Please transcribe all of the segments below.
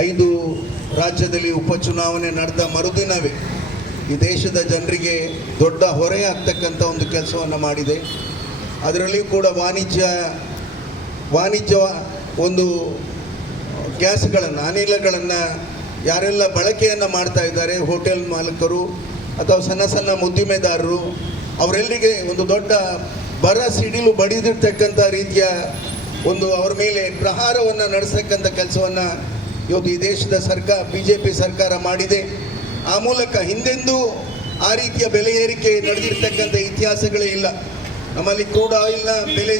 5 ರಾಜ್ಯದಲ್ಲಿ ಉಪಚುನಾವಣೆ ನಡೆದ ಮರುದಿನವೇ ಈ ದೇಶದ ಜನರಿಗೆ ದೊಡ್ಡ ಹೊರೆಯಾಗ್ತಕ್ಕಂಥ ಒಂದು ಕೆಲಸವನ್ನು ಮಾಡಿದೆ. ಅದರಲ್ಲಿಯೂ ಕೂಡ ವಾಣಿಜ್ಯ ಒಂದು ಗ್ಯಾಸ್ಗಳನ್ನು, ಅನಿಲಗಳನ್ನು ಯಾರೆಲ್ಲ ಬಳಕೆಯನ್ನು ಮಾಡ್ತಾ ಇದ್ದಾರೆ, ಹೋಟೆಲ್ ಮಾಲೀಕರು ಅಥವಾ ಸಣ್ಣ ಸಣ್ಣ ಉದ್ದಿಮೆದಾರರು, ಅವರೆಲ್ಲರಿಗೆ ಒಂದು ದೊಡ್ಡ ಬರ ಸಿಡಿಲು ಬಡಿದಿರ್ತಕ್ಕಂಥ ರೀತಿಯ ಒಂದು ಅವರ ಮೇಲೆ ಪ್ರಹಾರವನ್ನು ನಡೆಸತಕ್ಕಂಥ ಕೆಲಸವನ್ನು ಇವತ್ತು ಈ ದೇಶದ BJP ಸರ್ಕಾರ ಮಾಡಿದೆ. ಆ ಮೂಲಕ ಹಿಂದೆಂದೂ ಆ ರೀತಿಯ ಬೆಲೆ ಏರಿಕೆ ನಡೆದಿರ್ತಕ್ಕಂಥ ಇತಿಹಾಸಗಳೇ ಇಲ್ಲ. ನಮ್ಮಲ್ಲಿ ಕ್ರೂಡ್ ಆಯಿಲ್ನ ಬೆಲೆ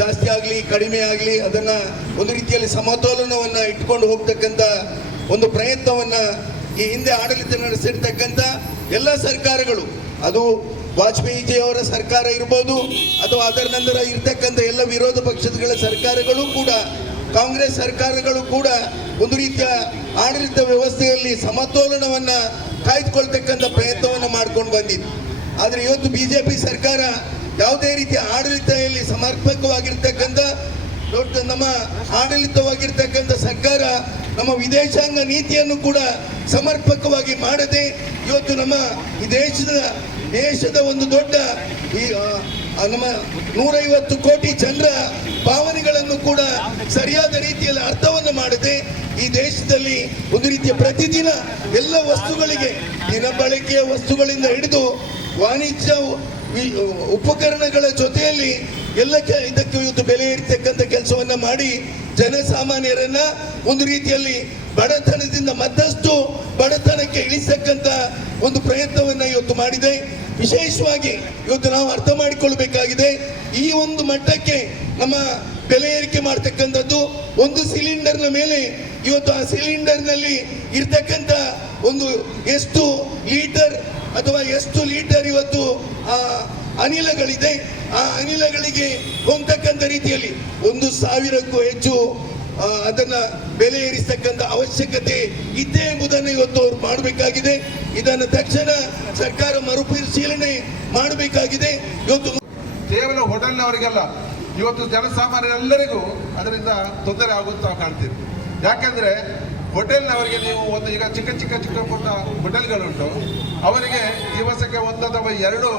ಜಾಸ್ತಿ ಆಗಲಿ ಕಡಿಮೆ ಆಗಲಿ ಅದನ್ನು ಒಂದು ರೀತಿಯಲ್ಲಿ ಸಮತೋಲನವನ್ನು ಇಟ್ಕೊಂಡು ಹೋಗ್ತಕ್ಕಂಥ ಒಂದು ಪ್ರಯತ್ನವನ್ನು ಈ ಹಿಂದೆ ಆಡಳಿತ ನಡೆಸಿರ್ತಕ್ಕಂಥ ಎಲ್ಲ ಸರ್ಕಾರಗಳು, ಅದು ವಾಜಪೇಯಿಜಿಯವರ ಸರ್ಕಾರ ಇರ್ಬೋದು ಅಥವಾ ಅದರ ನಂತರ ಇರ್ತಕ್ಕಂಥ ಎಲ್ಲ ವಿರೋಧ ಪಕ್ಷಗಳ ಸರ್ಕಾರಗಳು ಕೂಡ, ಕಾಂಗ್ರೆಸ್ ಸರ್ಕಾರಗಳು ಕೂಡ ಒಂದು ರೀತಿಯ ಆಡಳಿತ ವ್ಯವಸ್ಥೆಯಲ್ಲಿ ಸಮತೋಲನವನ್ನು ಕಾಯ್ದುಕೊಳ್ತಕ್ಕಂಥ ಪ್ರಯತ್ನವನ್ನು ಮಾಡ್ಕೊಂಡು ಬಂದಿತ್ತು. ಆದರೆ ಇವತ್ತು BJP ಸರ್ಕಾರ ಯಾವುದೇ ರೀತಿಯ ಆಡಳಿತದಲ್ಲಿ ಸಮರ್ಪಕವಾಗಿರ್ತಕ್ಕಂಥ ನಮ್ಮ ಆಡಳಿತವಾಗಿರ್ತಕ್ಕಂಥ ಸರ್ಕಾರ ನಮ್ಮ ವಿದೇಶಾಂಗ ನೀತಿಯನ್ನು ಕೂಡ ಸಮರ್ಪಕವಾಗಿ ಮಾಡದೆ ಇವತ್ತು ನಮ್ಮ ಈ ದೇಶದ ಒಂದು ದೊಡ್ಡ ನಮ್ಮ 150 ಕೋಟಿ ಜನರ ಭಾವನೆಗಳನ್ನು ಕೂಡ ಸರಿಯಾದ ರೀತಿಯಲ್ಲಿ ಅರ್ಥವನ್ನು ಮಾಡದೆ ಈ ದೇಶದಲ್ಲಿ ಒಂದು ರೀತಿಯ ಪ್ರತಿದಿನ ಎಲ್ಲ ವಸ್ತುಗಳಿಗೆ, ದಿನಬಳಕೆಯ ವಸ್ತುಗಳಿಂದ ಹಿಡಿದು ವಾಣಿಜ್ಯ ಉಪಕರಣಗಳ ಜೊತೆಯಲ್ಲಿ ಇದಕ್ಕೆ ಇವತ್ತು ಬೆಲೆ ಇರ್ತಕ್ಕಂಥ ಕೆಲಸವನ್ನ ಮಾಡಿ ಜನಸಾಮಾನ್ಯರನ್ನ ಒಂದು ರೀತಿಯಲ್ಲಿ ಬಡತನದಿಂದ ಮತ್ತಷ್ಟು ಬಡತನಕ್ಕೆ ಇಳಿಸತಕ್ಕಂಥ ಒಂದು ಪ್ರಯತ್ನವನ್ನ ಇವತ್ತು ಮಾಡಿದೆ. ವಿಶೇಷವಾಗಿ ಇವತ್ತು ನಾವು ಅರ್ಥ ಮಾಡಿಕೊಳ್ಬೇಕಾಗಿದೆ, ಈ ಒಂದು ಮಟ್ಟಕ್ಕೆ ನಮ್ಮ ಬೆಲೆ ಏರಿಕೆ ಮಾಡ್ತಕ್ಕಂಥದ್ದು ಒಂದು ಸಿಲಿಂಡರ್ನ ಮೇಲೆ ಇವತ್ತು ಆ ಸಿಲಿಂಡರ್ನಲ್ಲಿ ಇರ್ತಕ್ಕಂಥ ಒಂದು ಎಷ್ಟು ಲೀಟರ್ ಅಥವಾ ಎಷ್ಟು ಲೀಟರ್ ಇವತ್ತು ಆ ಅನಿಲಗಳಿದೆ, ಆ ಅನಿಲಗಳಿಗೆ ಹೊಂದತಕ್ಕಂಥ ರೀತಿಯಲ್ಲಿ 1,000ಕ್ಕೂ ಹೆಚ್ಚು ಅದನ್ನ ಬೆಲೆ ಏರಿಸತಕ್ಕಂಥ ಅವಶ್ಯಕತೆ ಇದ್ದೇ ಎಂಬುದನ್ನು ಇವತ್ತು ಅವರು ಮಾಡಬೇಕಾಗಿದೆ. ಇದನ್ನು ತಕ್ಷಣ ಸರ್ಕಾರ ಮರುಪರಿಶೀಲನೆ ಮಾಡಬೇಕಾಗಿದೆ. ಇವತ್ತು ಕೇವಲ ಹೋಟೆಲ್ನವರಿಗೆಲ್ಲ, ಇವತ್ತು ಜನಸಾಮಾನ್ಯರೆಲ್ಲರಿಗೂ ಅದರಿಂದ ತೊಂದರೆ ಆಗುತ್ತಾ ಕಾಣ್ತೀವಿ. ಯಾಕಂದ್ರೆ ಹೋಟೆಲ್ನವರಿಗೆ ನೀವು ಈಗ ಚಿಕ್ಕ ಪುಟ್ಟ ಹೋಟೆಲ್ಗಳುಂಟು, ಅವರಿಗೆ ದಿವಸಕ್ಕೆ 1 ಅಥವಾ 2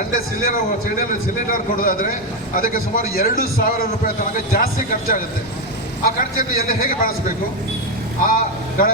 ಅಂಡೆ ಸಿಲಿಂಡರ್ ಕೊಡೋದಾದ್ರೆ ಅದಕ್ಕೆ ಸುಮಾರು 2,000 ರೂಪಾಯಿ ತನಕ ಜಾಸ್ತಿ ಖರ್ಚಾಗುತ್ತೆ. ಆ ಖರ್ಚನ್ನು ಹೇಗೆ ಬಳಸಬೇಕು? ಆ